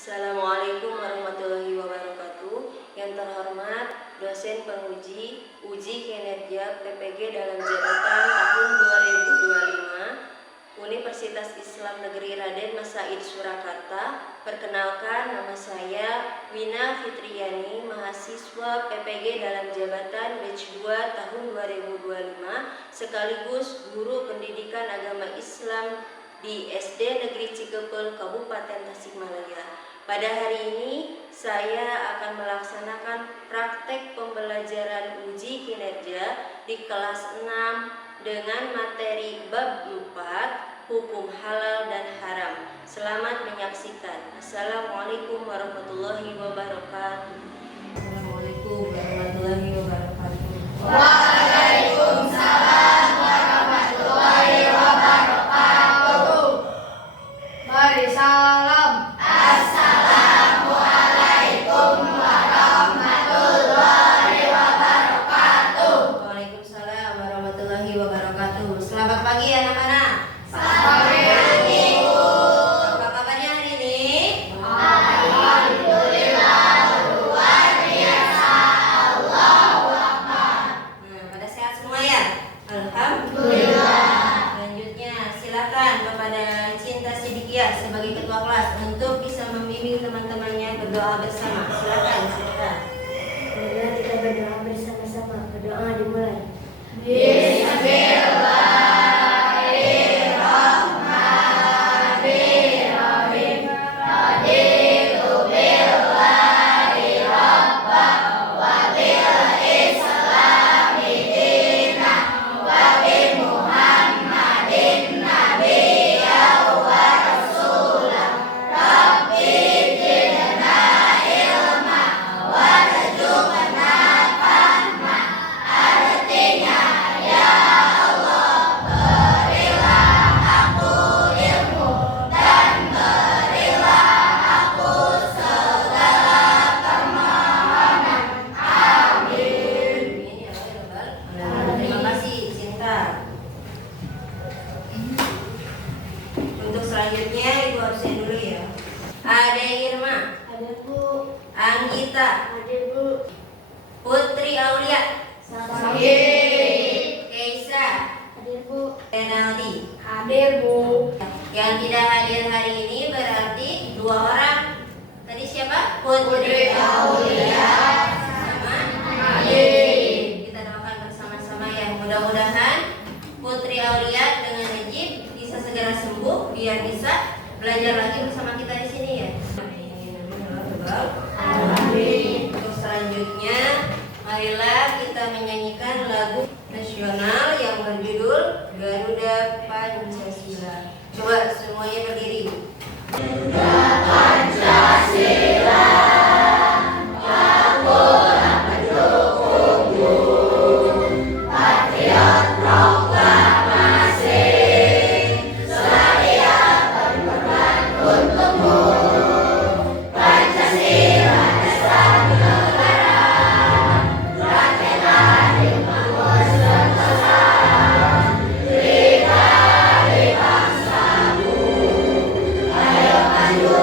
Assalamualaikum warahmatullahi wabarakatuh. Yang terhormat dosen penguji uji kinerja PPG dalam jabatan tahun 2025 Universitas Islam Negeri Raden Mas Said Surakarta. Perkenalkan, nama saya Wina Fitriani, mahasiswa PPG dalam jabatan batch 2 tahun 2025 sekaligus guru pendidikan agama Islam di SD Negeri Cikepel, Kabupaten Tasikmalaya. Pada hari ini saya akan melaksanakan praktek pembelajaran uji kinerja di kelas 6 dengan materi bab 4 hukum halal dan haram. Selamat menyaksikan. Assalamualaikum warahmatullahi wabarakatuh. Assalamualaikum warahmatullahi wabarakatuh. Waalaikumsalam warahmatullahi wabarakatuh. Mari salam. Assalamualaikum warahmatullahi wabarakatuh. Waalaikumsalam warahmatullahi wabarakatuh. Selamat pagi anak-anak. Selamat pagi, Bu. Apa kabarnya hari ini? Alhamdulillah luar biasa. Allahu Akbar. Pada sehat semua ya? Alhamdulillah. Selanjutnya silakan kepada Cinta Sidikia sebagai ketua kelas untuk bisa membimbing teman-temannya berdoa bersama. Silakan. Marilah kita berdoa bersama-sama. Berdoa dimulai. Bismillahirrahmanirrahim. Raditu billahi rabban wa bil islami dinan wa bi Muhammadin nabiyyan wa rasulan. Rabbi zidna ilma warzuqna fahma. Artinya, ya Allah, berilah aku ilmu dan berilah aku segala permohonan. Amin. Terima kasih Cinta. Untuk selanjutnya Ibu absen dulu ya. Ade Irma, Ada Bu. Anggita, Ada Bu. Putri Aulia, Sakit. Keisa, Ada Bu. Renaldi. Hadir, Bu. Yang tidak hadir hari ini berarti 2 orang. Tadi siapa? Putri Aulia sama Najib. Kita doakan bersama-sama ya. Mudah-mudahan Putri Aulia dengan Najib bisa segera sembuh biar bisa belajar lagi bersama kita di sini ya. Amin. Untuk selanjutnya, marilah kita menyanyikan lagu nasional yang berjudul Garuda Pancasila. Coba semuanya berdiri. Ayo maju,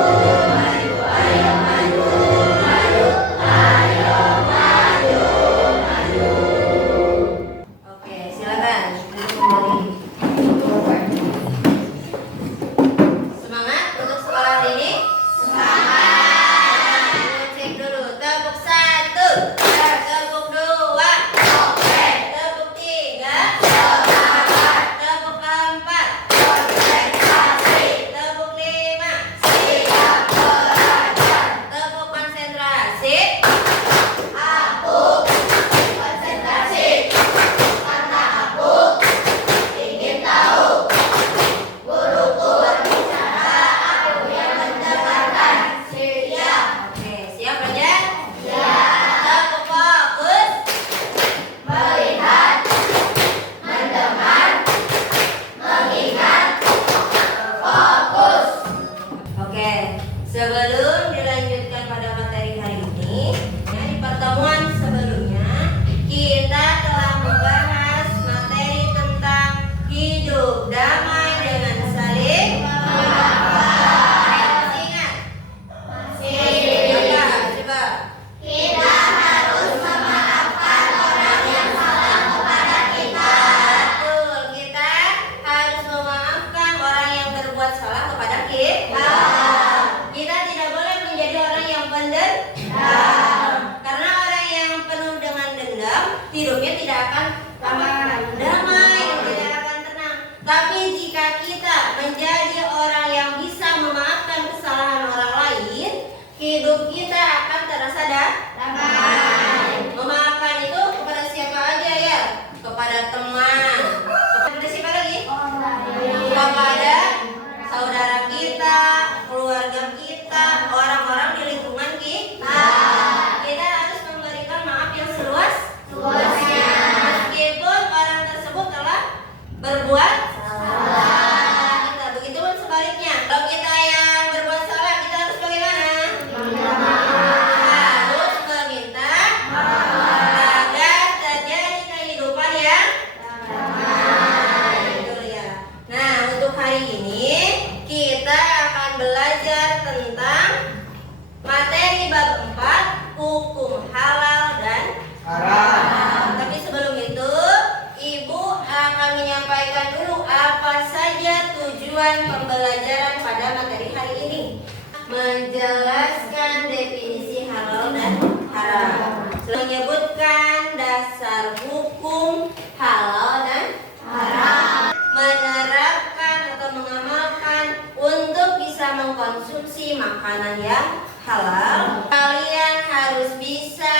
makanan yang halal. Kalian harus bisa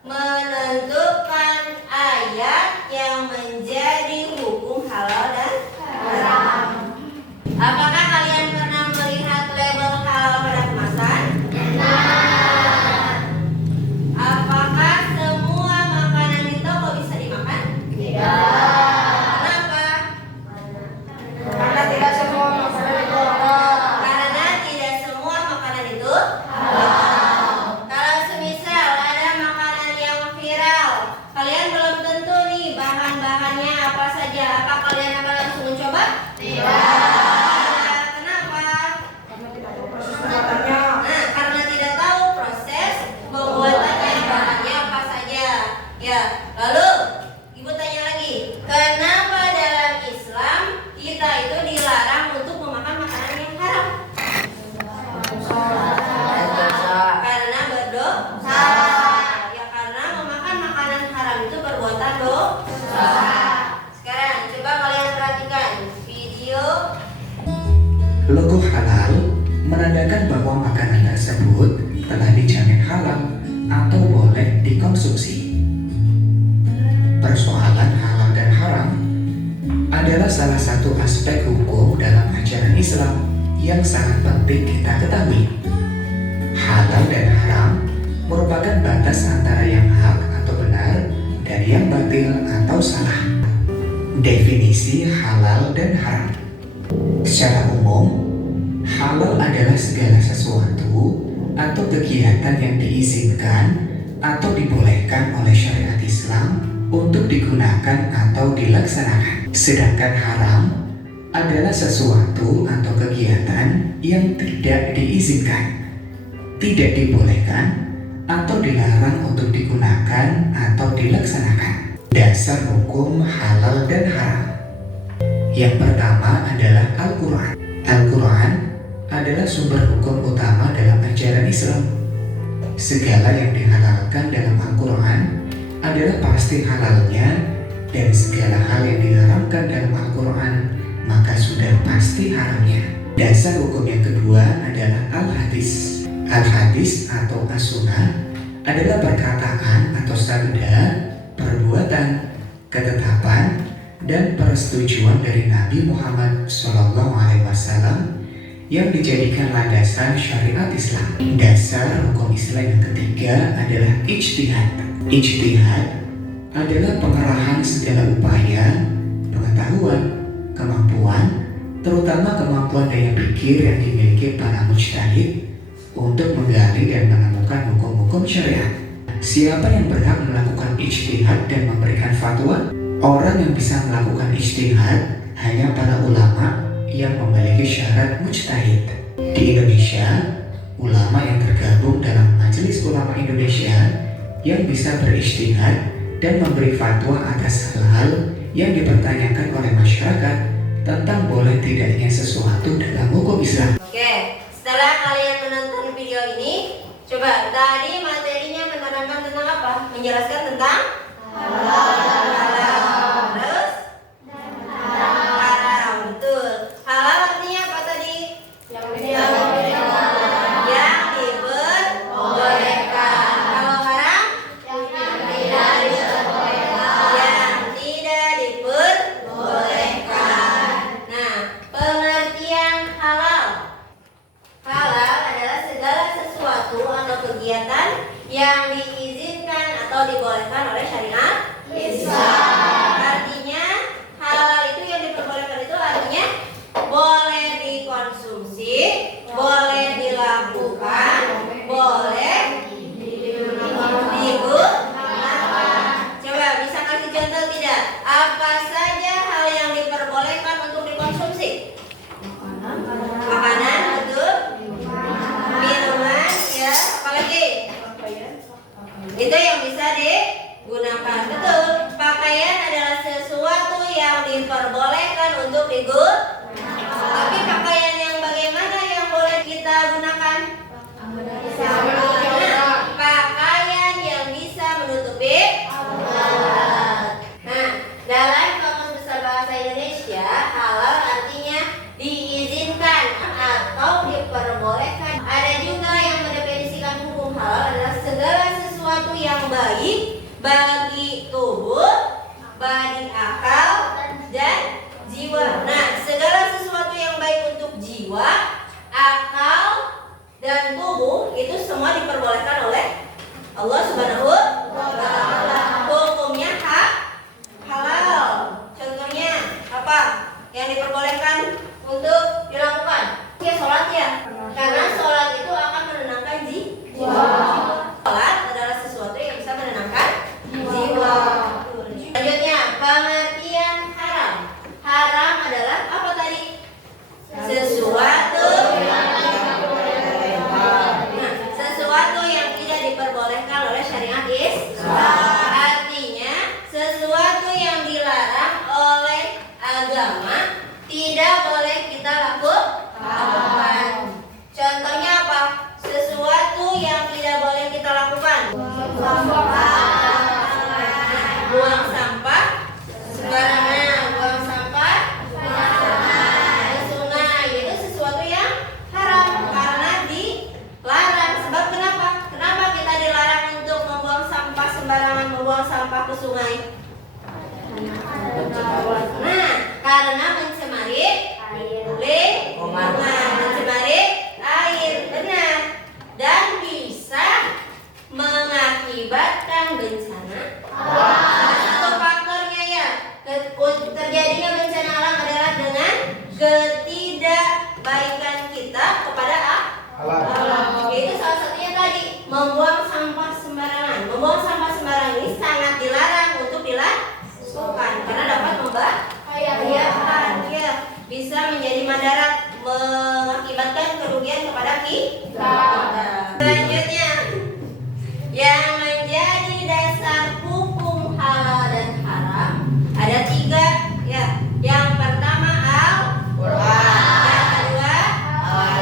menentukan ayat yang menjadi hukum halal dan haram. Apakah kalian pernah melihat label halal pada kemasan? Apakah semua makanan di toko bisa dimakan? Kenapa? Karena tidak semua makanan itu halal. Karena tidak semua makanan itu halal. Kalau semisal ada makanan yang viral, kalian belum tentu nih bahan-bahannya apa saja. Apa kalian akan langsung mencoba? Kenapa? Karena tidak tahu proses pembuatannya. Nah, karena tidak tahu proses pembuatannya, bahannya apa saja. Ya, lalu ibu tanya lagi, kenapa dalam Islam kita itu dilarang untuk memakan makanan yang haram? Karena berdosa. Ya, karena memakan makanan haram itu perbuatan dosa. Sekarang coba kalian perhatikan video. Logo halal menandakan bahwa makanan tersebut telah dijamin halal atau boleh dikonsumsi. Persoalan halal dan haram adalah salah satu aspek hukum dalam ajaran Islam yang sangat penting kita ketahui. Halal dan haram merupakan batas antara yang hak atau benar dan yang batil atau salah. Definisi halal dan haram. Secara umum, halal adalah segala sesuatu atau kegiatan yang diizinkan atau dibolehkan oleh syariat Islam untuk digunakan atau dilaksanakan. Sedangkan haram adalah sesuatu atau kegiatan yang tidak diizinkan, tidak dibolehkan, atau dilarang untuk digunakan atau dilaksanakan. Dasar hukum halal dan haram. Yang pertama adalah Al-Quran. Al-Quran adalah sumber hukum utama dalam ajaran Islam. Segala yang dihalalkan dalam Al-Quran adalah pasti halalnya, dan segala hal yang diharamkan dalam Al-Quran maka sudah pasti haramnya. Dasar hukum yang kedua adalah Al-Hadis. Al-Hadis atau As-Sunnah adalah perkataan atau sabda, perbuatan, ketetapan, dan persetujuan dari Nabi Muhammad SAW yang dijadikan landasan syariat Islam. Dasar hukum Islam yang ketiga adalah ijtihad. Ijtihad adalah pengerahan segala upaya, pengetahuan, kemampuan, terutama kemampuan daya pikir yang dimiliki para mujtahid untuk menggali dan menemukan hukum-hukum syariat. Siapa yang berhak melakukan ijtihad dan memberikan fatwa? Orang yang bisa melakukan ijtihad hanya para ulama yang memiliki syarat mujtahid. Di Indonesia, ulama yang tergabung dalam Majelis Ulama Indonesia yang bisa berijtihad dan memberi fatwa atas hal-hal yang dipertanyakan oleh masyarakat tentang boleh tidaknya sesuatu dalam hukum Islam. Oke, setelah kalian menonton video ini, coba tadi materinya menerangkan tentang apa? Menjelaskan tentang halal. Terus haram, betul. Halal artinya apa tadi? Yang diperbolehkan. Kalau haram? Yang tidak diperbolehkan. Nah, pengertian halal. Halal adalah segala sesuatu atau kegiatan yang diizinkan atau dibolehkan oleh syariat Islam. Artinya halal itu yang diperbolehkan itu artinya boleh dikonsumsi, boleh dilakukan, boleh digunakan. Coba bisa kasih contoh tidak? Apa saja hal yang diperbolehkan untuk dikonsumsi? Makanan, betul. Minuman, ya. Apalagi? Itu yang bisa digunakan, betul. Pakaian adalah sesuatu yang diperbolehkan untuk digunakan. Tapi pakaian yang bagaimana yang boleh kita gunakan? Pakaian yang bisa menutupi aurat. Nah, dalam Kamus Besar Bahasa Indonesia, halal artinya diizinkan atau diperbolehkan. Ada bagi tubuh, bagi akal dan jiwa. Nah, segala sesuatu yang baik untuk jiwa, akal dan tubuh itu semua diperbolehkan oleh Allah Subhanahu wa Ta'ala. Hukumnya halal. Contohnya apa yang diperbolehkan untuk dilakukan? Ya, sholat ya. Karena sholat itu akan menenangkan jiwa. Sholat adalah sesuatu yang bisa menenangkan jiwa. Selanjutnya, pengertian haram. Haram adalah apa tadi? Sesuatu yang tidak diperbolehkan oleh syariat Islam. Artinya, sesuatu yang dilarang oleh agama tidak boleh kita lakukan. Contohnya apa? Sesuatu yang tidak boleh kita lakukan. Buang sampah sembarangan, buang sampah ke sungai. Itu sesuatu yang haram karena dilarang. Sebab kenapa? Kenapa kita dilarang untuk membuang sampah sembarangan, membuang sampah ke sungai? Nah, karena mencemari lingkungan, mencemari air, benar, dan bisa mengakibatkan bencana. Satu faktornya ya, terjadinya bencana alam adalah dengan ketidakbaikan kita kepada alam. Itu salah satunya tadi, membuang sampah sembarangan. Membuang sampah sembarangan ini sangat dilarang untuk dilakukan karena dapat membahayakan, ya, bisa menjadi madarat, mengakibatkan kerugian kepada kita. Selanjutnya, yang menjadi dasar hukum halal dan haram ada 3, ya. Yang pertama Al-Quran, yang kedua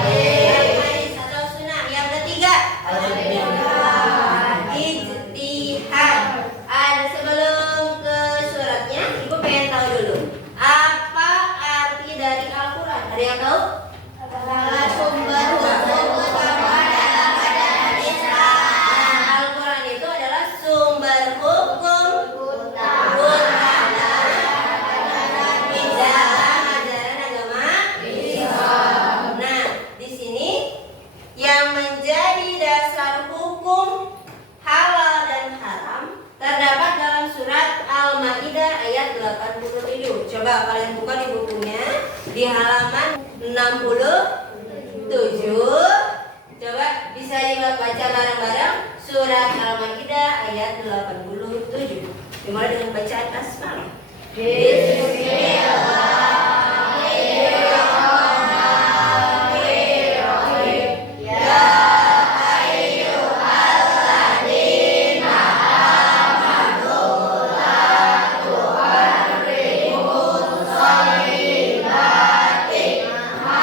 hadis atau sunnah, yang ketiga ijtihad. Sebelum ke suratnya, Ibu pengen tahu dulu apa arti dari Al-Quran. Ada yang tahu? Adalah sumber hukum utama dalam ajaran Islam. Al-Quran itu adalah sumber hukum utama di dalam ajaran agama Islam. Nah, di sini yang menjadi dasar hukum halal dan haram terdapat dalam surat Al-Maidah ayat 87. Coba kalian buka di bukunya di halaman 67. Coba bisa dibaca bareng-bareng surat Al-Maidah ayat 87. Dimulai dengan bacaan basmalah. Bismillahirrahmanirrahim. Ya ayyuhalladzina amanu la tuharrimu shayyibati ma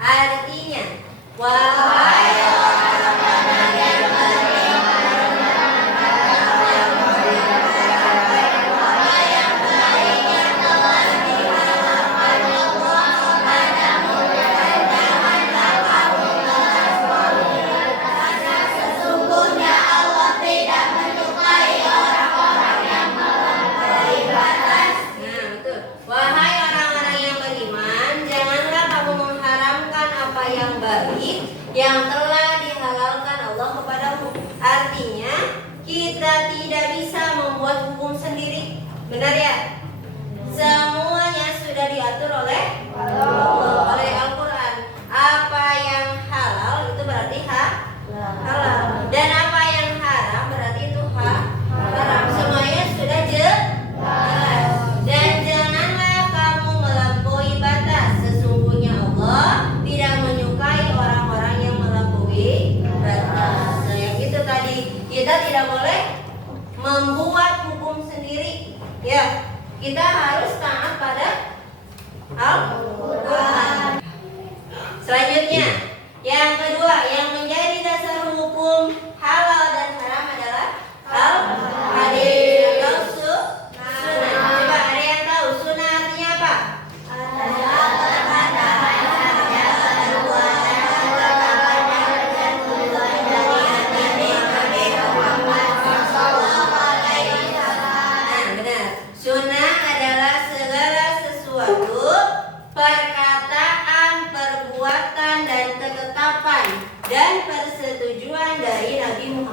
artinya, wahai orang-orang yang sesungguhnya Allah tidak menyukai orang-orang yang melampaui batas. Nah, betul. Wahai orang-orang yang beriman, janganlah kamu mengharamkan apa yang baik yang telah dihalalkan Allah kepadamu. Artinya, kita tidak bisa membuat hukum sendiri. Benar ya? Semuanya sudah diatur oleh Allah, oleh Al-Quran. Apa yang halal itu berarti halal, dan apa yang haram berarti itu haram. Semuanya sudah jelas. Dan janganlah kamu melampaui batas. Sesungguhnya Allah tidak menyukai orang-orang yang melampaui batas. Nah, yang itu tadi, kita tidak boleh membuat hukum sendiri. Ya, kita harus taat pada Al-Quran. Selanjutnya, yang kedua, yang menjadi dasar hukum halal dan haram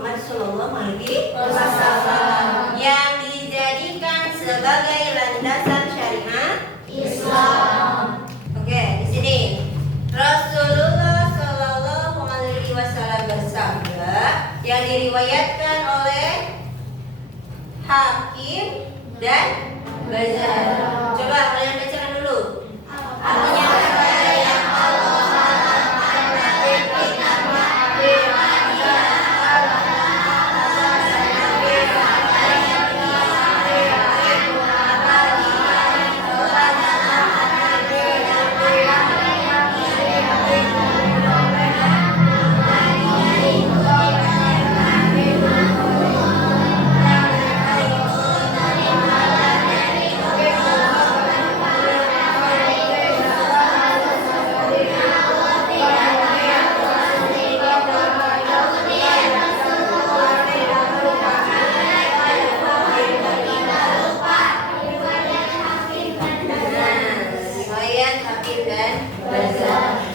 Muhammad SAW yang dijadikan sebagai landasan syariat Islam. Oke, di sini Rasulullah Shallallahu Alaihi Wasallam bersabda yang diriwayatkan oleh Hakim dan Bazar. Coba kalian bacakan dulu. Artinya apa yang Allah haramkan dari kitab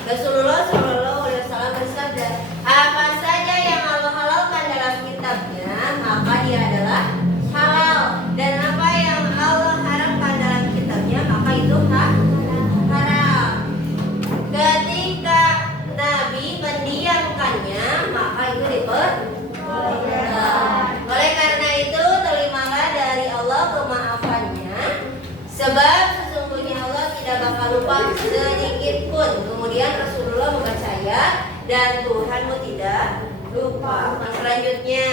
Rasulullah Shallallahu Alaihi Wasallam bersabda, apa saja yang Allah halalkan dalam kitabnya maka dia adalah halal, dan apa yang Allah haramkan dalam kitabnya maka itu haram. Ketika Nabi mendiamkannya maka itu diperbolehkan. Oleh karena itu terimalah dari Allah kemaafannya, sebab sesungguhnya Allah tidak bakal lupa sedikit pun. Kemudian Rasulullah membaca ayat, dan Tuhanmu tidak lupa. Selanjutnya,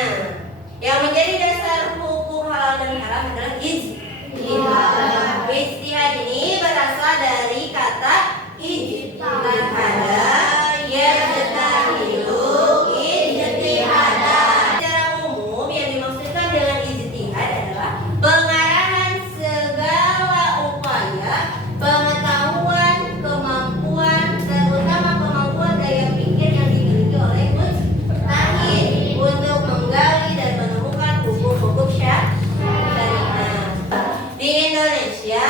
yang menjadi dasar hukum halal dan haram adalah ijtihad. Ijtihad ini berasal dari kata ijtihada, yajtahidu ijtihada. Secara umum yang dimaksudkan dengan ijtihad adalah pengarahan segala upaya, pengetahuan, kemampuan, terutama kemampuan daya pikir yang dimiliki oleh mujtahid untuk menggali dan menemukan hukum-hukum syariat. Di Indonesia,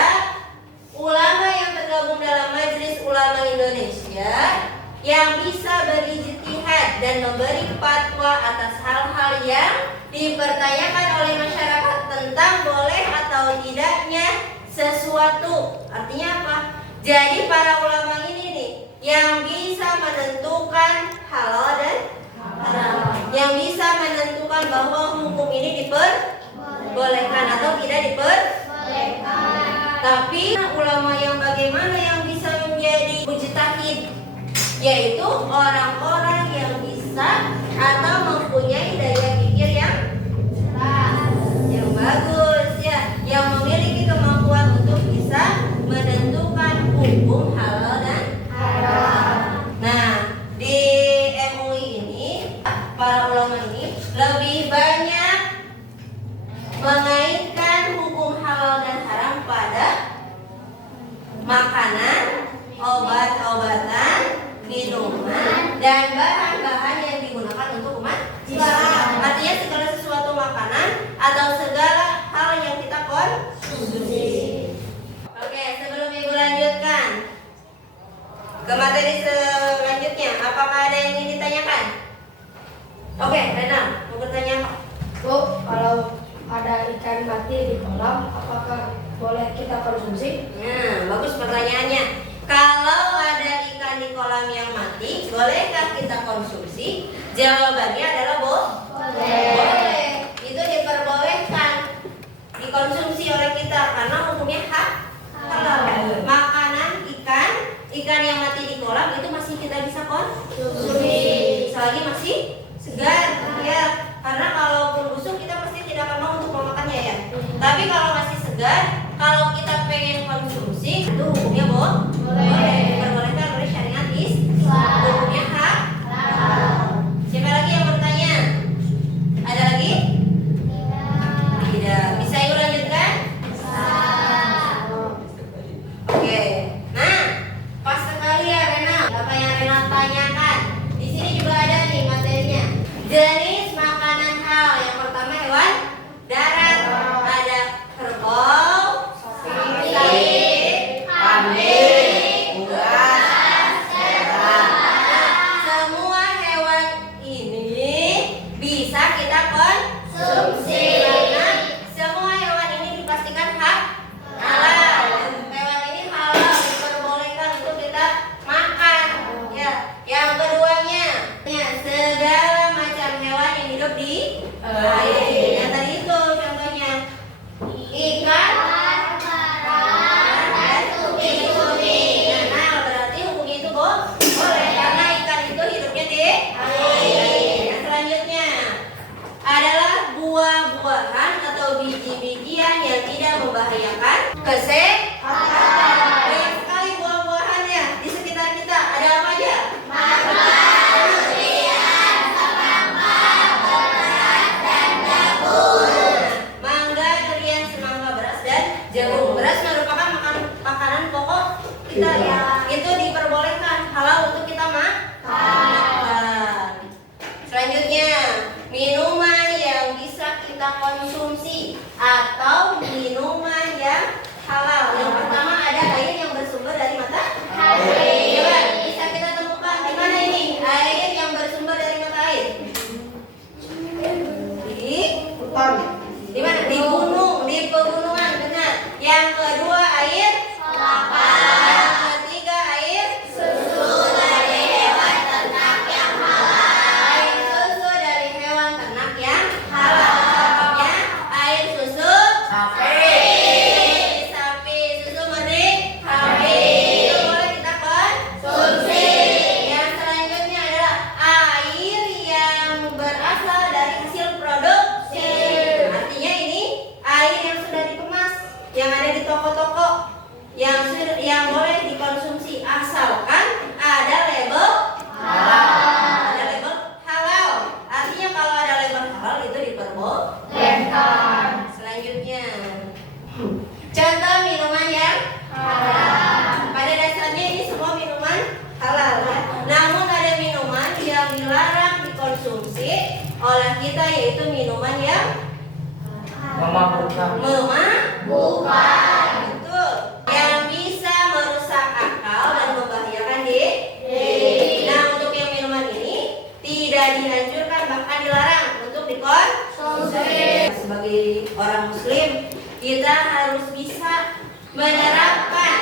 ulama yang tergabung dalam Majelis Ulama Indonesia yang bisa berijtihad dan memberi fatwa atas hal-hal yang dipertanyakan oleh masyarakat tentang boleh atau tidaknya sesuatu. Artinya apa? Jadi para ulama ini nih yang bisa menentukan halal dan haram, yang bisa menentukan bahwa hukum ini diperbolehkan atau tidak diperbolehkan. Tapi ulama yang bagaimana yang bisa menjadi mujtahid, yaitu orang-orang yang bisa atau mempunyai daya pikir yang bagus, ya, yang memiliki kemampuan untuk bisa menentukan hukum halal dan haram. Nah, di MUI ini para ulama ini lebih banyak mengaitkan hukum halal dan haram pada makanan, obat-obatan, minuman, dan bahan-bahan yang digunakan untuk umat Islam. Artinya segala sesuatu makanan atau segala hal yang kita konsumsi. Oke, sebelum Ibu lanjutkan ke materi selanjutnya, apakah ada yang ingin ditanyakan? Oke, Rena, mau bertanya apa? Bu, kalau ada ikan mati di kolam, apakah boleh kita konsumsi? Nah, bagus pertanyaannya. Kalau ada ikan di kolam yang mati, bolehkah kita konsumsi? Jawabannya adalah boleh. Itu diperbolehkan dikonsumsi oleh kita karena hukumnya halal. Makanan ikan yang mati di kolam itu masih kita bisa konsumsi selagi masih segar, ya. Karena kalaupun busuk kita pasti tidak akan mau untuk memakannya, ya. Tapi kalau masih segar, kalau kita pengen konsumsi, itu hukumnya boleh. Diperbolehkan oleh syariat Islam. Hukumnya halal. Siapa lagi yang bertanya? buah-buahan atau biji-bijian yang tidak membahayakan kesehatan. Banyak sekali buah-buahannya di sekitar kita. Ada apa aja? Mangga, durian, semangka, beras, dan jagung. Beras merupakan makanan pokok kita ya. Itu diperbolehkan halal untuk kita makan. Selanjutnya, minuman yang bisa kita konsumsi atau minuman yang halal. Yang pertama ada air yang bersumber dari matahari. Coba bisa kita temukan di mana ini air yang bersumber dari matahari? Di mana? Di gunung, di pegunungan, benar. Yang kedua air yang ketiga air susu dari hewan ternak yang halal. Air susu dari hewan ternak yang halal. Contohnya air susu sapi, susu murni sapi. Itu boleh kita konsumsi. Yang selanjutnya adalah air yang berasal dari hasil produksi. Artinya ini air yang sudah dikemas, yang ada di toko-toko, yang boleh dikonsumsi asalkan ada label halal. Ada label halal. Artinya kalau ada label halal itu diperbolehkan. Selanjutnya, contoh minuman yang halal. Pada dasarnya ini semua minuman halal ya. Namun ada minuman yang dilarang dikonsumsi oleh kita, yaitu minuman yang memabukkan. Betul. Yang bisa merusak akal dan membahayakan diri. Nah, untuk yang minuman ini tidak dianjurkan, bahkan dilarang untuk dikonsumsi. Sebagai orang muslim, kita harus bisa menerapkan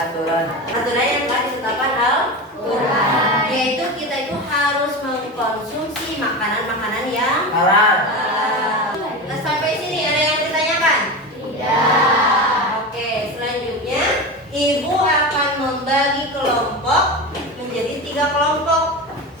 aturan yang telah ditetapkan Al-Quran, yaitu kita itu harus mengkonsumsi makanan-makanan yang halal. Nah, sampai sini ada yang ditanyakan? Tidak. Oke, selanjutnya ibu akan membagi kelompok menjadi 3 kelompok.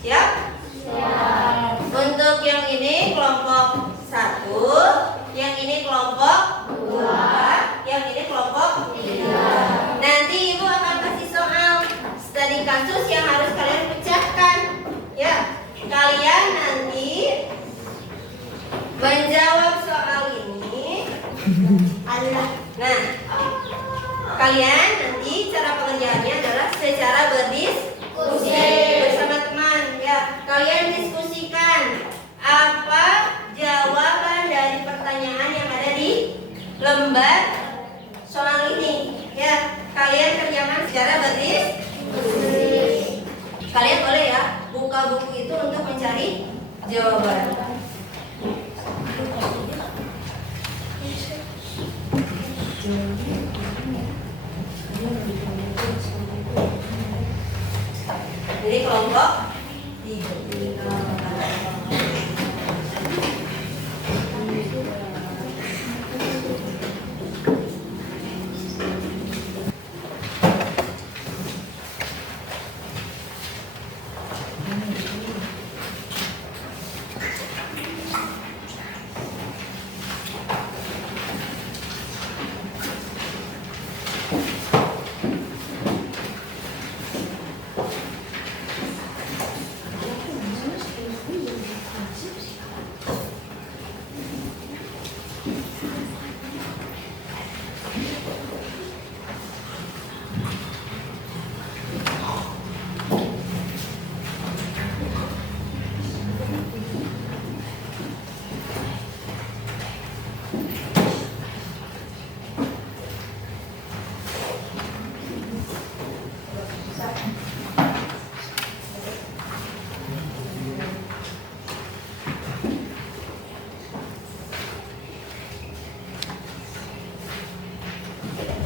Siap? Siap. Untuk yang ini kelompok 1, yang ini kelompok 2, yang ini kelompok 3. Nanti ibu akan kasih soal studi kasus yang harus kalian pecahkan. Ya, kalian nanti menjawab soal ini. Nah, kalian nanti cara pengerjaannya adalah secara berdiskusi bersama teman. Ya, kalian diskusikan apa jawaban dari pertanyaan yang ada di lembar soal ini. Ya, kalian kerjakan secara berdiskusi. Kalian boleh ya buka buku itu untuk mencari jawaban. Jadi kelompok 3.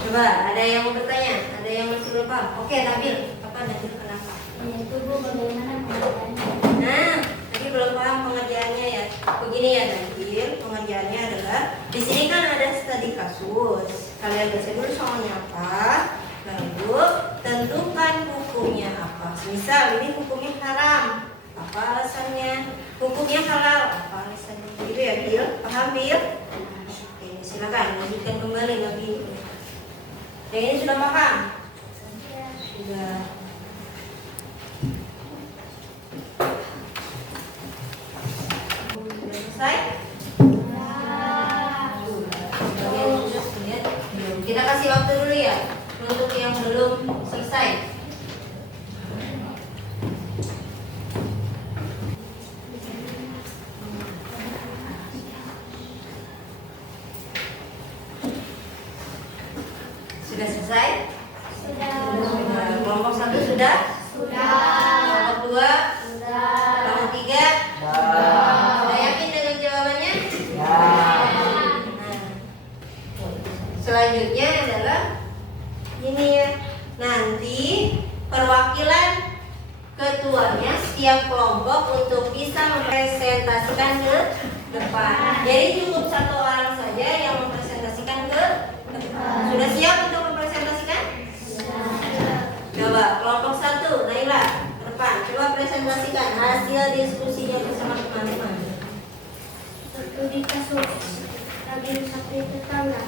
Coba, ada yang mau bertanya? Ada yang masih belum paham? Oke, Nabil, apa nanti kenapa? Itu Bu, bagaimana pengerjaannya? Nah, tadi belum paham pengerjaannya ya. Begini ya Nabil, pengerjaannya adalah di sini kan ada studi kasus. Kalian baca dulu soalnya apa, lalu tentukan hukumnya apa. Misal ini hukumnya haram, apa alasannya? Hukumnya halal, apa alasannya? Bil? Paham, Bil? Oke, silakan lanjutkan kembali lagi. Yang ini sudah paham? Sudah. Sudah selesai? Kita kasih waktu dulu ya untuk yang belum selesai. Sudah selesai? Sudah. Kelompok 1 sudah? Kelompok 2? Kelompok 3? Sudah yakin dengan jawabannya? Nah, selanjutnya adalah ini ya. Nanti perwakilan ketuanya setiap kelompok untuk bisa mempresentasikan ke depan. Jadi cukup satu orang saja yang mempresentasikan ke depan. Sudah siap untuk mempresentasikan? Coba kelompok 1, Naila, ke depan. Coba presentasikan hasil diskusinya bersama teman-teman. Studi kasus daging sapi tetangga.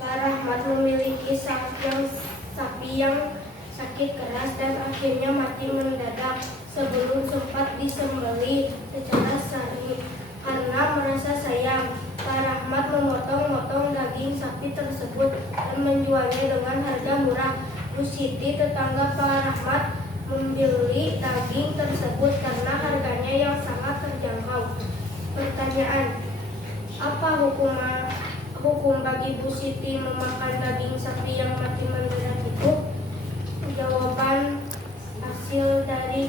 Pak Rahmat memiliki sapi yang sakit keras dan akhirnya mati mendadak sebelum sempat disembelih secara sari. Karena merasa sayang, Pak Rahmat memotong-motong daging sapi tersebut dan menjualnya dengan harga murah. Bu Siti, tetangga Pak Rahmat, membeli daging tersebut karena harganya yang sangat terjangkau. Pertanyaan, apa hukum bagi Bu Siti memakan daging sapi yang mati mendadak itu? Jawaban hasil dari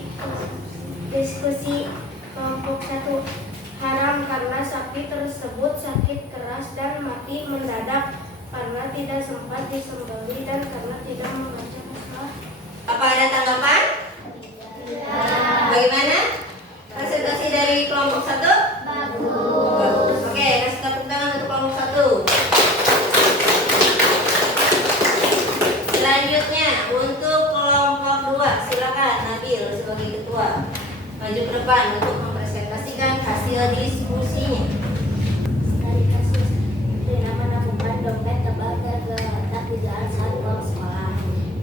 diskusi kelompok 1, haram karena sapi tersebut sakit keras dan mati mendadak karena tidak sempat disembelih dan karena tidak membaca masalah. Apa ada tanggapan? Bagaimana? Presentasi dari kelompok 1? Bagus. Oke, kasih tepuk tangan untuk kelompok 1. Selanjutnya untuk kelompok 2, silakan Nabil sebagai ketua maju ke depan untuk mempresentasikan hasil diskusinya. Dari kasus Rina menemukan dompet tebal tergeletak di jalan saat pulang sekolah.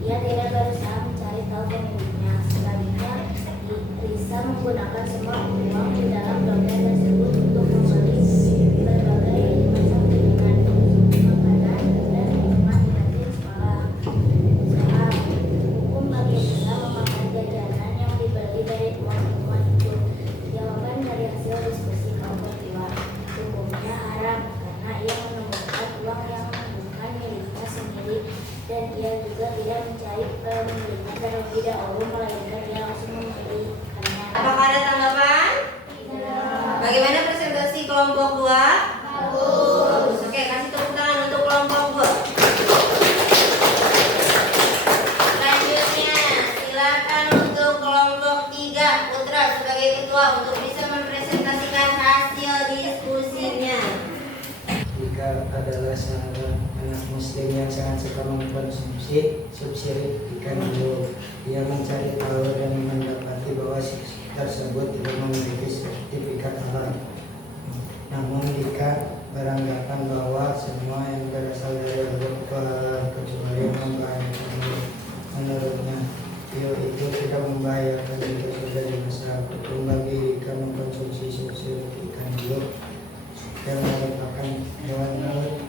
Ia tidak berusaha mencari tahu pemiliknya. Selanjutnya, Risa menggunakan semua uang di dalam dompet tersebut untuk membeli berbagai macam minuman, makanan, dan minuman di kantin sekolah. Soal hukum bagi Risa memakan jajanan yang dibeli dari uang itu. Jawaban dari hasil diskusi kelompok 2, hukumnya haram karena ia menemukan uang yang bukan miliknya sendiri dan ia juga tidak mencari pemiliknya terlebih dahulu, melainkan ia langsung membelikannya. Apakah ada tanggapan? Bagaimana presentasi kelompok 2? Bagus. Oke, kasih tepuk tangan untuk kelompok 2. Selanjutnya, silakan untuk kelompok 3, Putra sebagai ketua untuk bisa mempresentasikan hasil diskusinya. Jika adalah seorang anak muslim yang sangat suka mengkonsumsi subsidi ikan hiu, ia mencari tahu dan mendapati bahwa tersebut tidak memiliki sertifikat halal. Namun jika beranggapan bahwa semua yang berasal dari laut itu halal kecuali yang membahayakan hiu, menurutnya hiu itu tidak membahayakan jika sudah dimasak. Hukum bagi jika mengkonsumsi subsidi ikan hiu yang merupakan hewan laut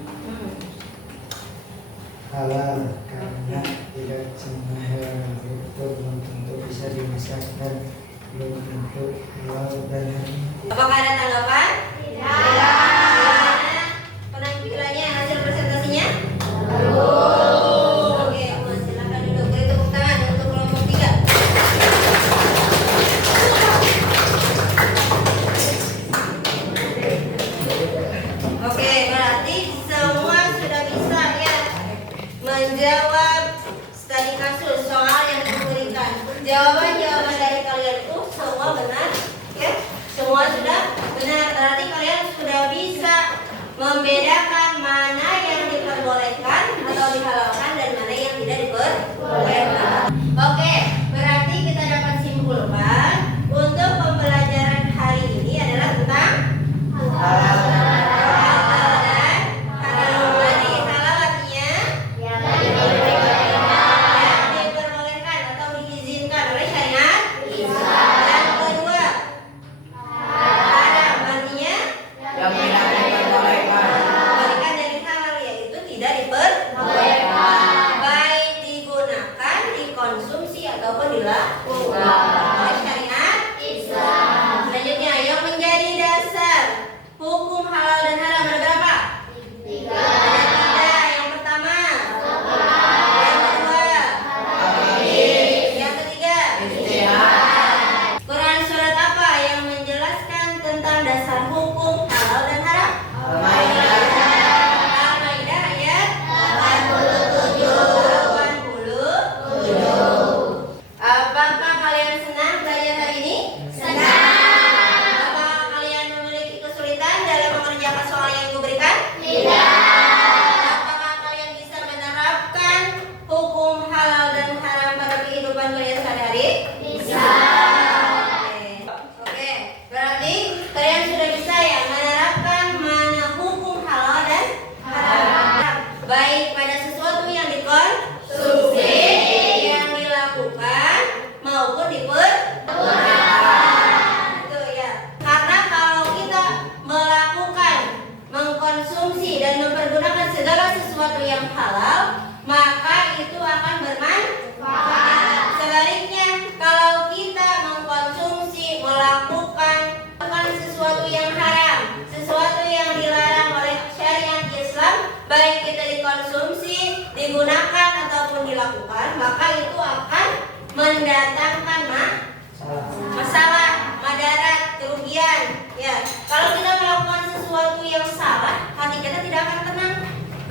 halal karena tidak semua hewan laut itu belum tentu bisa dimasak dan belum tentu halal dan Apakah ada tanggapan? Bagaimana penampilannya, hasil presentasinya? Oke, silakan duduk. Beri tepuk tangan untuk kelompok 3. Oke, berarti semua sudah bisa ya menjawab studi kasus soal yang diberikan. Jawaban dari kalian itu semua benar, ya? Semua sudah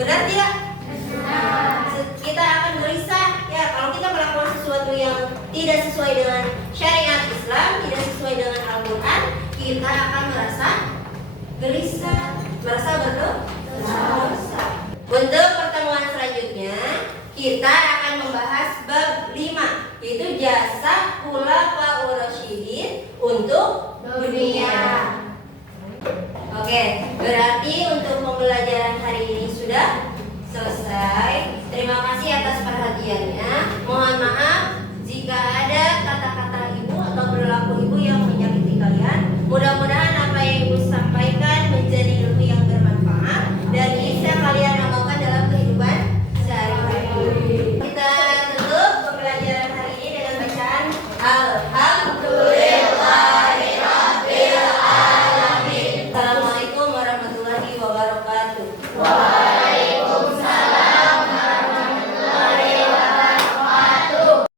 Benar tidak? Kita akan gelisah ya kalau kita melakukan sesuatu yang tidak sesuai dengan syariat Islam, tidak sesuai dengan Al-Quran, kita akan merasa gelisah, merasa berdosa. Untuk pertemuan selanjutnya kita akan membahas bab 5, yaitu jasa Khulafaur Rasyidin untuk dunia. Oke, berarti untuk pembelajaran hari ini sudah selesai. Terima kasih atas perhatiannya. Mohon maaf jika ada